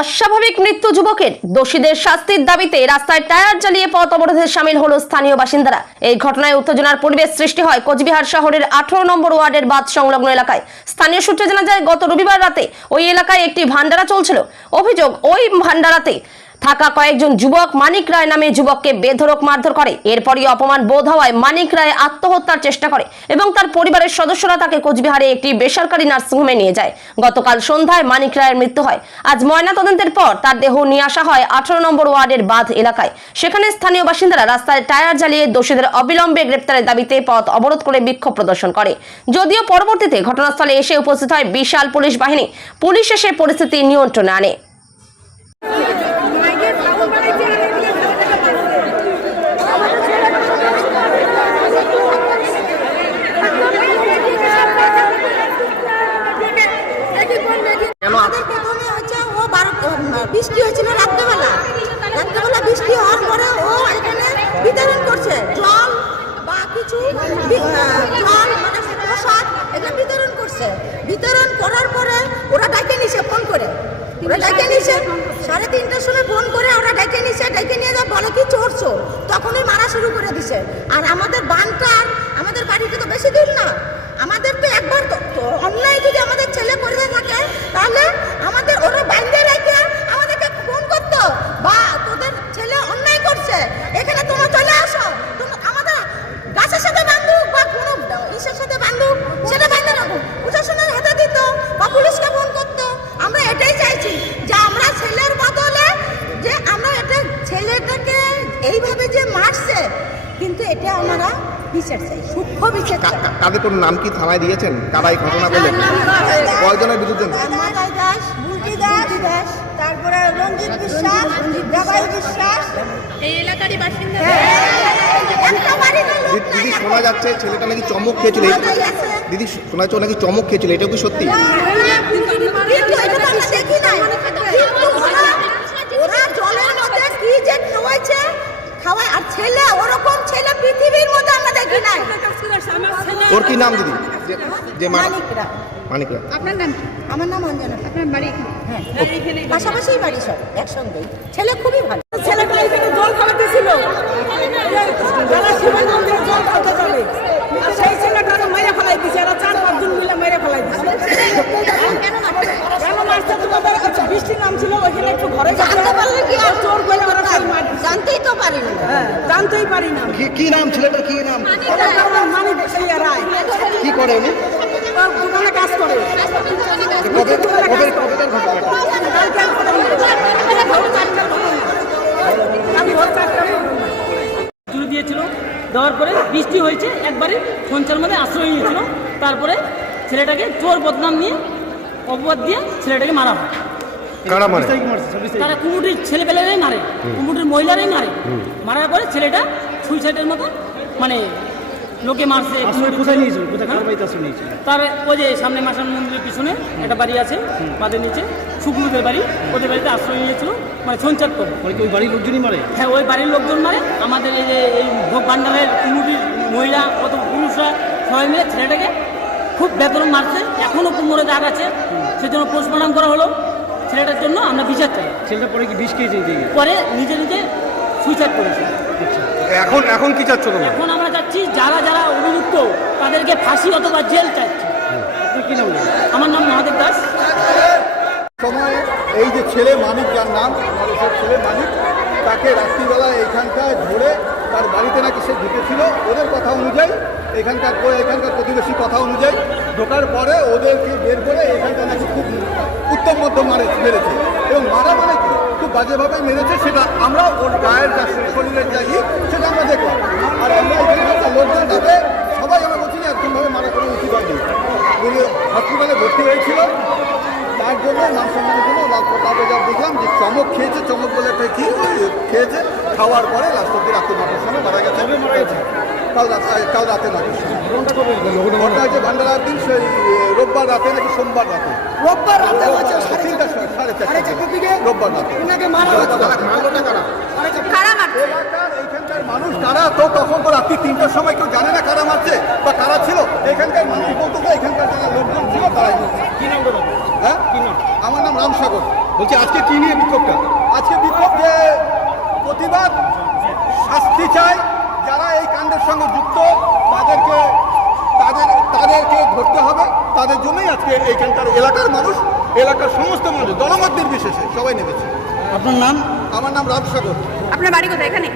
অস্বাভাবিক মৃত্যু যুবকের, দোষীদের শাস্তির দাবিতে রাস্তায় টায়ার জ্বালিয়ে পথ অবরোধে সামিল হলো স্থানীয় বাসিন্দারা। এই ঘটনায় উত্তেজনার পরিবেশ সৃষ্টি হয় কোচবিহার শহরের 18 নম্বর ওয়ার্ডের বাঁধ সংলগ্ন এলাকায়। স্থানীয় সূত্রে জানা যায়, গত রবিবার রাতে ওই এলাকায় একটি ভান্ডারা চলছিল। অভিযোগ, ওই ভান্ডারাতে থাকা কয়েকজন যুবক মানিক রায় নামে যুবককে বেধড়ক মারধর করে। এরপরই অপমান বোধ হওয়ায় মানিক রায় আত্মহত্যার চেষ্টা করে এবং তার পরিবারের সদস্যরা তাকে কোচবিহারে একটি বেসরকারি নার্সিংহোমে নিয়ে যায়। গতকাল সন্ধ্যায় মানিক রায়ের মৃত্যু হয়। আজ ময়নাতদন্তের পর তার দেহ নিয়ে আসা হয় 18 নম্বর ওয়ার্ডের বাঁধ এলাকায়। সেখানে স্থানীয় বাসিন্দারা রাস্তায় টায়ার জ্বালিয়ে দোষীদের অবিলম্বে গ্রেপ্তারের দাবিতে পথ অবরোধ করে বিক্ষোভ প্রদর্শন করে। যদিও পরবর্তীতে ঘটনাস্থলে এসে উপস্থিত হয় বিশাল পুলিশ বাহিনী। পুলিশ এসে পরিস্থিতি নিয়ন্ত্রণে আনে। বৃষ্টি হয়েছিল রাত্রেবেলা বৃষ্টি হওয়ার পরে ও এখানে বিতরণ করছে জল বা কিছু জল মানে প্রসাদ এগুলো বিতরণ করছে। বিতরণ করার পরে ওরা ডেকে নিছে, ফোন করে ওরা ডেকে নিছে 3:30টার সময় ফোন করে ওরা ডেকে নিছে। ডেকে নিয়ে যা বলে কি চোরছো, তখনই মারা শুরু করে দিছে। আর আমাদের বানটা আমাদের বাড়িতে তো বেশি দূর না, আমাদের তো একবার তো অন্যায় যদি আমাদের ছেলে করে থাকে তাহলে আমাদের ওরা বাইন্দে রেখে আমাদেরকে ফোন করতো বা তোদের ছেলে অন্যায় করছে এখানে তোমরা চলে আসো, আমাদের গাছের সাথে বান্ধুক বা কোনো ইসের সাথে বান্ধুক সেটা বাইন্দে রাখুক, প্রশাসনের হাতে দিত বা পুলিশকে ফোন করতো। আমরা এটাই চাইছি যে আমরা ছেলের বদলে যে আমরা এটা ছেলেটাকে এইভাবে যে মারছে, কিন্তু এটা আমরা বিচার চাই, সূক্ষ্ম বিচার চাই। তাদের কোনো নাম কি থানায় দিয়েছেন? কারা এই ঘটনা করলেন? কয়জনের বিরুদ্ধে? মালাই দাস, বুলটি দাস, তারপরে রঞ্জিত বিশ্বাস, দেবাই বিশ্বাস, এই এলাকারই বাসিন্দা। দিদি, শোনা যাচ্ছে ছেলেটা নাকি চমক খেয়েছিল। দিদি, শোনা যাচ্ছে নাকি চমক খেয়েছিল, এটা কি সত্যি? ওরা জলের মধ্যে কি যে খাওয়াইছে খাওয়ায়, আর ছেলে ওরকম ছেলে পৃথিবীর মধ্যে আমরা দেখি নাই। ওর কি নাম দিদি? যে মানিক রায়। আপনার নাম কি? আমার নাম অঞ্জনা। আপনার বাড়ি? হ্যাঁ, পাশাপাশি বাড়ি, সব একসঙ্গে। ছেলে খুবই ভালো। ছেলেটা এখানে জল খাওয়াতেছিল, যারা শিবের মন্দিরে জল খাওয়াতে যাবে, আর সেই ছেলেটাকে মেরে ফেলাই দিছে। এরা 4-5 জন মিলে মেরে ফেলাই দিছে। কেন মারছে? তোমাদের বৃষ্টি নামছিল, ওইখানে একটু ঘরে জানতে পারলে কি আর চোর বলে ওরা জানতেই তো পারি না। জানতেই পারি না। কি নাম ছেলেটার? কি নাম? মানিক রায়। কি করে উনি? দোকানে কাজ করে। দিয়েছিল, দেওয়ার পরে বৃষ্টি হয়েছে, একবারে সঞ্চার মধ্যে আশ্রয় নিয়েছিল। তারপরে ছেলেটাকে চোর বদনাম নিয়ে অপবাদ দিয়ে ছেলেটাকে মারা হয়। তারা কুমুটির ছেলেপেলেরাই মারে, কুমুটির মহিলারাই মারে। মারার পরে ছেলেটা সুইসাইডের মতো মানে লোকে মারছে। কোথায় নিয়েছিল? তার ওই যে সামনে মাসান মন্দিরের পিছনে একটা বাড়ি আছে, বাঁধের নিচে, শুক্রুদের বাড়ি, ওদের বাড়িতে আশ্রয় নিয়েছিল, মানে সঞ্চার করে। ওই বাড়ির লোকজনই মারে? হ্যাঁ, ওই বাড়ির লোকজন মারে। আমাদের এই যে এই ভোগ ভান্ডারের কুমুটির মহিলা, কত পুরুষরা সবাই মিলে ছেলেটাকে খুব বেদরম মারছে। এখনও কোমরে দাগ আছে, সেজন্য পোস্টমর্টম করা হলো। ছেলেটার জন্য আমরা বিচার চাই। ছেলেটা পরে কি বিষ খেয়েছে? পরে নিজে সুইসাইড করেছে। এখন কি চাচ্ছ তোমরা? এখন আমরা চাচ্ছি যারা যারা অভিযুক্ত তাদেরকে ফাঁসি অথবা জেল চাচ্ছি। কি নাম? আমার নাম মহাদেব দাস। সময় এই যে ছেলে মানিক, যার নাম মানুষের ছেলে মানিক, তাকে রাত্রিবেলা এইখানটায় ধরে তার বাড়িতে নাকি সে ঢুকেছিল। ওদের কথা অনুযায়ী, এখানকার প্রতিবেশী কথা অনুযায়ী ঢোকার পরে ওদেরকে বের করে এখানটা নাকি খুব উত্তম মধ্যম মেরেছে এবং মারা মানে কি খুব বাজেভাবে মেরেছে। সেটা আমরা ওর গায়ের যা শরীরের যা সেটা আমরা দেখলাম। আর আমরা এখানকার লোকজন যাবে সবাই আমরা বলছি যে একদমভাবে মারা কোনো উচিত হয়নি। উনি হসপিটালে ভর্তি হয়েছিল, তার জন্য মান সম্মানের জন্য তারপরে যা বুঝলাম যে চমক খেয়েছে। চমক বলে একটা কি খেয়েছে, খাওয়ার পরে লাস্টের দিন রাত্রে 9টার সময় মারা গেছে। কাল রাতে নাকি ঘটনা হয়েছে ভান্ডারার দিন সেই রোববার রাতে নাকি সোমবার রাতে রোববার রাতে হচ্ছে তিনটার সময়, সাড়ে চারটার দিকে রোববার রাতে ওনাকে মারা হচ্ছে এলাকার এইখানকার মানুষ কারা তো তখন তো রাত্রি 3টার সময় কেউ জানে না কারা মারছে বা কারা ছিল এখানকার মানুষ বলতে তো এখানকার যারা লোকজন ছিল তারাই বলছে। হ্যাঁ আমার নাম রামসাগর। বলছি আজকে কি নিয়ে বিক্ষোভটা? আজকে বিক্ষোভ যে প্রতিবাদ শাস্তি চাই যারা এই কাণ্ডের সঙ্গে যুক্ত তাদেরকে ধরতে হবে। তাদের জন্যই আজকে এইখানকার এলাকার মানুষ, এলাকার সমস্ত মানুষ দলমত নির্বিশেষে সবাই নেমেছে। আপনার নাম? আমার নাম রামসাগর। আপনার বাড়ি কোথায় এখানে?